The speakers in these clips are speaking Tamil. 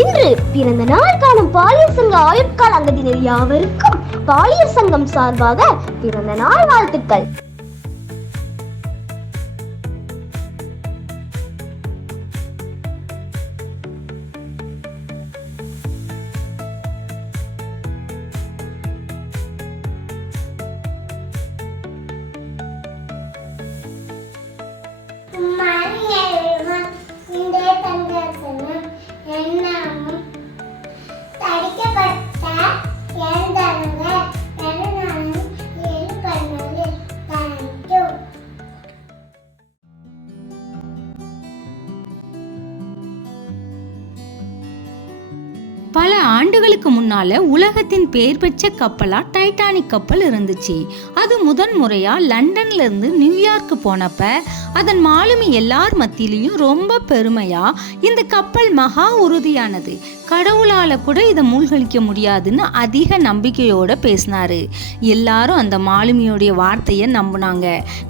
இன்று பிறந்த நாள் காணும் பாலியர் சங்க ஆயுட்கால அங்கத்தினர் யாவருக்கும் பாலியர் சங்கம் சார்பாக பிறந்த நாள் வாழ்த்துக்கள். பல ஆண்டுகளுக்கு முன்னால உலகத்தின் பெயர் பெற்ற கப்பலா டைட்டானிக் கப்பல் இருந்துச்சு. அது முதன் முறையா லண்டன்ல இருந்து நியூயார்க்கு போனப்ப அதன் மாலுமி எல்லார் மத்தியிலையும் ரொம்ப பெருமையா இந்த கப்பல் மகா உறுதியானது, கடவுளால கூட இதை மூழ்கடிக்க முடியாதுன்னு அதிக நம்பிக்கையோட பேசினாரு. எல்லாரும் அந்த மாலுமியோடைய வார்த்தையை நம்பினாங்க.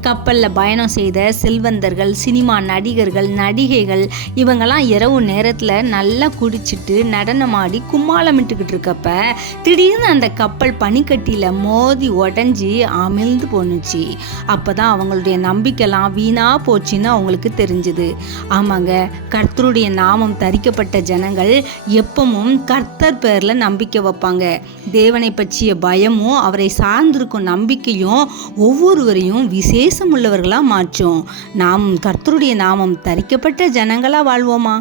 கப்பல்ல பயணம் செய்த செல்வந்தர்கள், சினிமா நடிகர்கள், நடிகைகள் இவங்கெல்லாம் இரவு நேரத்துல நல்லா குடிச்சிட்டு நடனமாடி கும்மாளமிட்டுக்கிட்டு இருக்கப்ப திடீர்னு அந்த கப்பல் பனிக்கட்டியில மோதி உடஞ்சி அமிழ்ந்து போனுச்சு. அப்பதான் அவங்களுடைய நம்பிக்கைலாம் வீணா போச்சுன்னு அவங்களுக்கு தெரிஞ்சது. ஆமாங்க, கர்த்தருடைய நாமம் தரிக்கப்பட்ட ஜனங்கள் எப்பவும் கர்த்தர் பேர்ல நம்பிக்கை வைப்பாங்க. தேவனை பற்றிய பயமும் அவரை சார்ந்திருக்கும் நம்பிக்கையும் ஒவ்வொருவரையும் விசேஷம் உள்ளவர்களா மாற்றும். நாம் கர்த்தருடைய நாமம் தரிக்கப்பட்ட ஜனங்களா வாழ்வோமா?